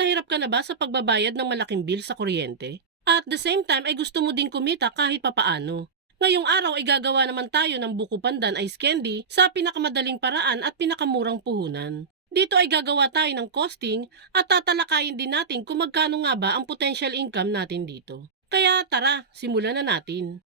na hirap ka na ba sa pagbabayad ng malaking bill sa kuryente? At the same time ay gusto mo din kumita kahit papaano. Ngayong araw ay gagawa naman tayo ng buko pandan ice candy sa pinakamadaling paraan at pinakamurang puhunan. Dito ay gagawa tayo ng costing at tatalakayin din natin kung magkano nga ba ang potential income natin dito. Kaya tara, simulan na natin.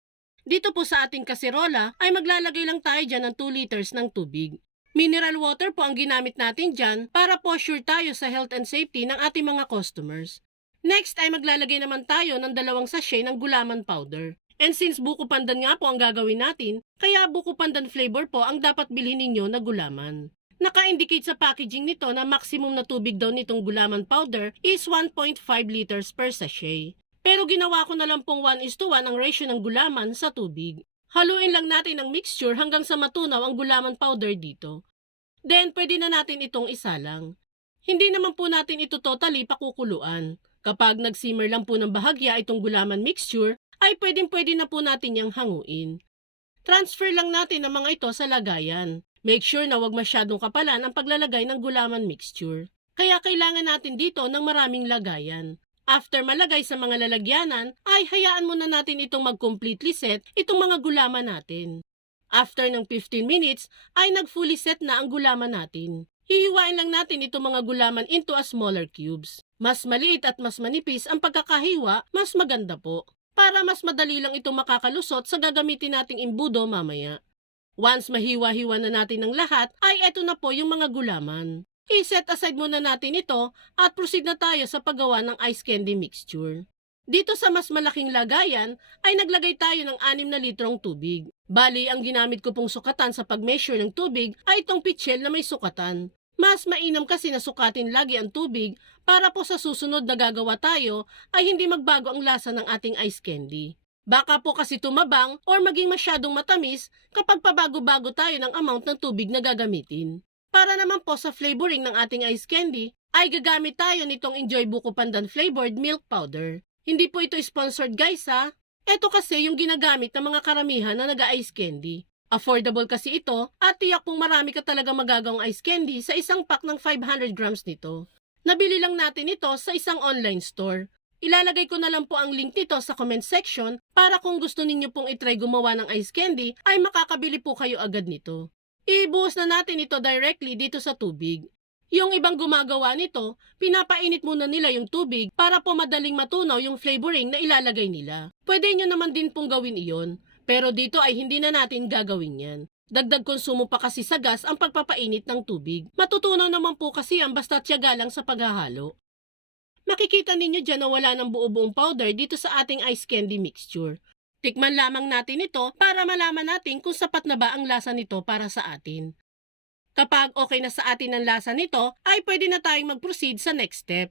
Dito po sa ating kaserola ay maglalagay lang tayo dyan ng 2 liters ng tubig. Mineral water po ang ginamit natin dyan para po sure tayo sa health and safety ng ating mga customers. Next ay maglalagay naman tayo ng dalawang sachet ng gulaman powder. And since buko pandan nga po ang gagawin natin, kaya buko pandan flavor po ang dapat bilhin ninyo na gulaman. Naka-indicate sa packaging nito na maximum na tubig daw nitong gulaman powder is 1.5 liters per sachet. Pero ginawa ko na lang pong 1 is to 1 ang ratio ng gulaman sa tubig. Haluin lang natin ang mixture hanggang sa matunaw ang gulaman powder dito. Then pwede na natin itong isalang. Hindi naman po natin ito totally pakukuluan. Kapag nag-simmer lang po ng bahagya itong gulaman mixture, ay pwedeng pwede na po natin yang hanguin. Transfer lang natin ang mga ito sa lagayan. Make sure na wag masyadong kapalan ang paglalagay ng gulaman mixture. Kaya kailangan natin dito ng maraming lagayan. After malagay sa mga lalagyanan, ay hayaan muna natin itong mag-completely set itong mga gulaman natin. After ng 15 minutes, ay nag-fully set na ang gulaman natin. Hihiwain lang natin itong mga gulaman into a smaller cubes. Mas maliit at mas manipis ang pagkakahiwa, mas maganda po. Para mas madali lang itong makakalusot sa gagamitin nating imbudo mamaya. Once mahiwa-hiwa na natin ng lahat, ay eto na po yung mga gulaman. I-set aside muna natin ito at proceed na tayo sa paggawa ng ice candy mixture. Dito sa mas malaking lagayan ay naglagay tayo ng 6 na litrong tubig. Bali, ang ginamit ko pong sukatan sa pag-measure ng tubig ay itong pitchel na may sukatan. Mas mainam kasi na sukatin lagi ang tubig para po sa susunod na gagawa tayo ay hindi magbago ang lasa ng ating ice candy. Baka po kasi tumabang or maging masyadong matamis kapag pabago-bago tayo ng amount ng tubig na gagamitin. Para naman po sa flavoring ng ating ice candy, ay gagamit tayo nitong Enjoy Buko Pandan Flavored Milk Powder. Hindi po ito sponsored guys ha. Ito kasi yung ginagamit ng mga karamihan na nag-ice candy. Affordable kasi ito at tiyak pong marami ka talaga magagawang ice candy sa isang pack ng 500 grams nito. Nabili lang natin ito sa isang online store. Ilalagay ko na lang po ang link nito sa comment section para kung gusto ninyo pong itry gumawa ng ice candy ay makakabili po kayo agad nito. Ibuhos na natin ito directly dito sa tubig. Yung ibang gumagawa nito, pinapainit muna nila yung tubig para po madaling matunaw yung flavoring na ilalagay nila. Pwede nyo naman din pong gawin iyon, pero dito ay hindi na natin gagawin yan. Dagdag konsumo pa kasi sa gas ang pagpapainit ng tubig. Matutunaw naman po kasi ang basta tiyaga lang sa paghahalo. Makikita ninyo dyan na wala ng buo-buong powder dito sa ating ice candy mixture. Tikman lamang natin ito para malaman natin kung sapat na ba ang lasa nito para sa atin. Kapag okay na sa atin ang lasa nito, ay pwede na tayong mag-proceed sa next step.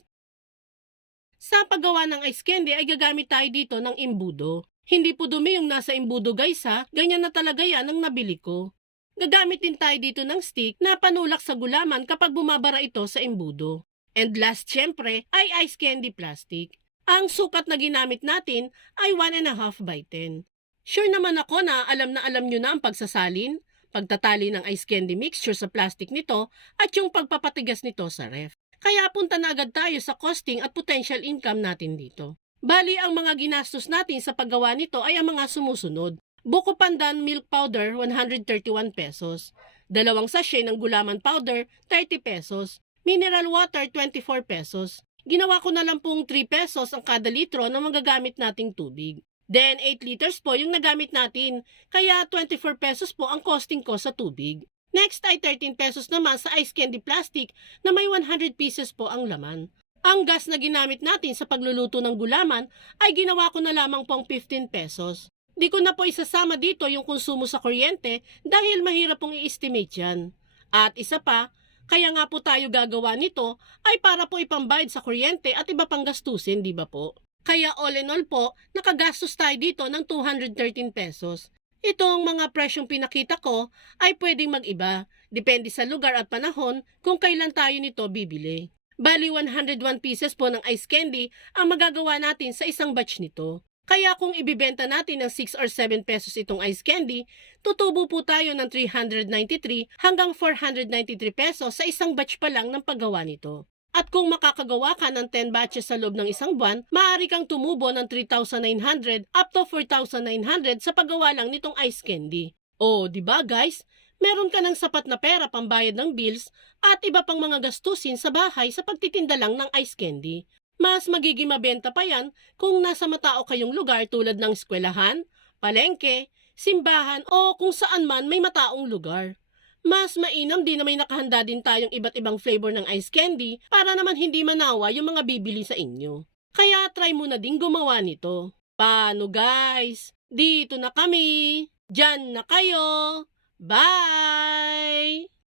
Sa paggawa ng ice candy ay gagamit tayo dito ng imbudo. Hindi po dumi yung nasa imbudo guys ha, ganyan na talaga yan ang nabili ko. Gagamit din tayo dito ng stick na panulak sa gulaman kapag bumabara ito sa imbudo. And last syempre ay ice candy plastic. Ang sukat na ginamit natin ay 1.5 by 10. Sure naman ako na alam na alam nyo na ang pagsasalin, pagtatali ng ice candy mixture sa plastic nito at yung pagpapatigas nito sa ref. Kaya punta na agad tayo sa costing at potential income natin dito. Bali, ang mga ginastos natin sa paggawa nito ay ang mga sumusunod. Buko pandan milk powder, 131 pesos. Dalawang sachet ng gulaman powder, 30 pesos. Mineral water, 24 pesos. Ginawa ko na lang pong 3 pesos ang kada litro na magagamit nating tubig. Then 8 liters po yung nagamit natin, kaya 24 pesos po ang costing ko sa tubig. Next ay 13 pesos naman sa ice candy plastic na may 100 pieces po ang laman. Ang gas na ginamit natin sa pagluluto ng gulaman ay ginawa ko na lamang pong 15 pesos. Di ko na po isasama dito yung konsumo sa kuryente dahil mahirap pong i-estimate yan. At isa pa, kaya nga po tayo gagawa nito ay para po ipambayad sa kuryente at iba pang gastusin, di ba po? Kaya all in all po, nakagastos tayo dito ng 213 pesos. Itong mga presyong pinakita ko ay pwedeng mag-iba, depende sa lugar at panahon kung kailan tayo nito bibili. Bali 101 pieces po ng ice candy ang magagawa natin sa isang batch nito. Kaya kung ibibenta natin ng 6 or 7 pesos itong ice candy, tutubo po tayo ng 393 hanggang 493 pesos sa isang batch pa lang ng paggawa nito. At kung makakagawa ka ng 10 batches sa loob ng isang buwan, maaari kang tumubo ng 3,900 up to 4,900 sa paggawa lang nitong ice candy. O, di ba guys? Meron ka ng sapat na pera pambayad ng bills at iba pang mga gastusin sa bahay sa pagtitinda lang ng ice candy. Mas magiging mabenta pa yan kung nasa matao kayong lugar tulad ng eskwelahan, palengke, simbahan o kung saan man may mataong lugar. Mas mainam din na may nakahanda din tayong iba't ibang flavor ng ice candy para naman hindi manawa yung mga bibili sa inyo. Kaya try mo na din gumawa nito. Paano guys? Dito na kami. Diyan na kayo. Bye!